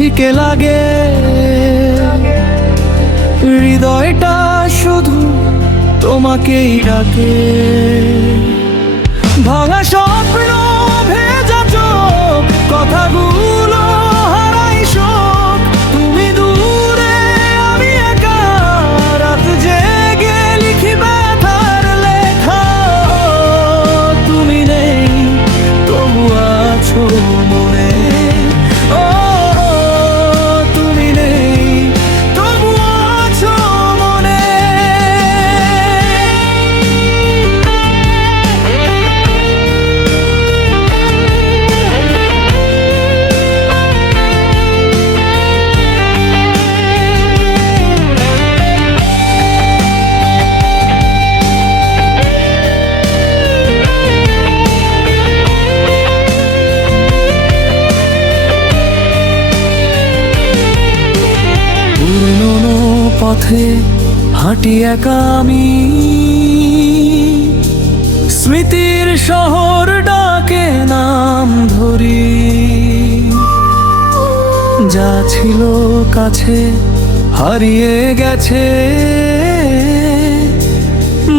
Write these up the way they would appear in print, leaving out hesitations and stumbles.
ফিকে লাগে, হৃদয়টা শুধু তোমাকেই ডাকে। ভাঙা স্বপ্ন, ভেজা চোখ, কথাগুলো হারাই শোক। তুমি দূরে, আমি একা, রাত জেগে লিখি ব্যথার লেখা। তুমি নেই, তবু আছো মনে। ও তুমি নেই, তবু আছো মনে। পুরনো পথে হাঁটি একা আমি, স্মৃতির শহর ডাকে নাম ধরি। যা ছিল কাছে হারিয়ে গেছে,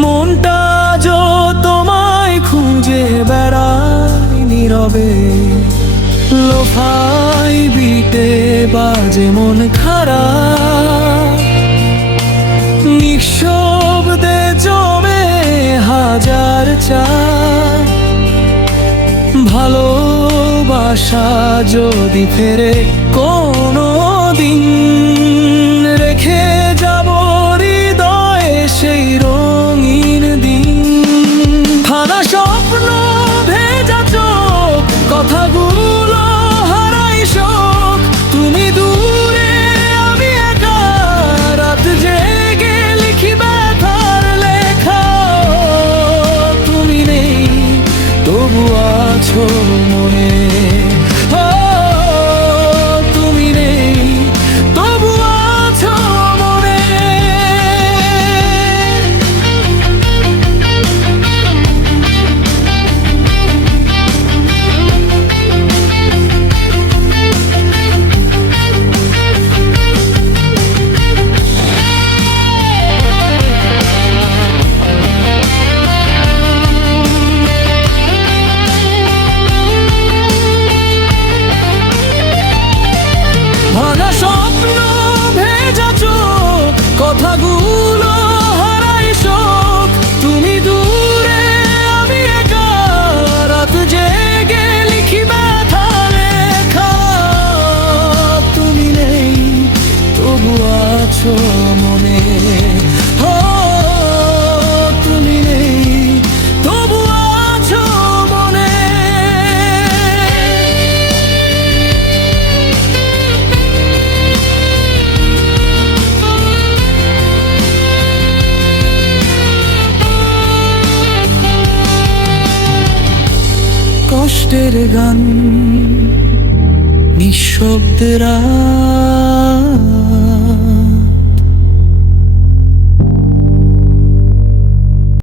মনটা আজও তোমায় খুঁজে বেড়ায় নীরবে। লোফাই বিটে বাজে মন খারাপ, নিঃশব্দে জমে হাজার চাপ। ভালোবাসা যদি ফেরে কোনো দিন, রেখে যাব হৃদয়ে সেই রঙিন দিন। ভাঙা স্বপ্ন, ভেজা চোখ, কথাগুলো হারাই শোক। তুমি দূরে, আমি একা, রাত জেগে লিখি ব্যথার লেখা। তুমি নেই, তবু আছো মনে। ও তুমি নেই, তবু আছো মনে। ভাঙা স্বপ্ন, ভেজা চোখ, কথাগুলো হারাই শোক। তুমি দূরে, আমি একা, রাত জেগে লিখি ব্যথা লেখা। তুমি নেই, তবু আছো মনে। ও তুমি নেই, তবু আছো মনে। কষ্টের গান, নিঃশব্দের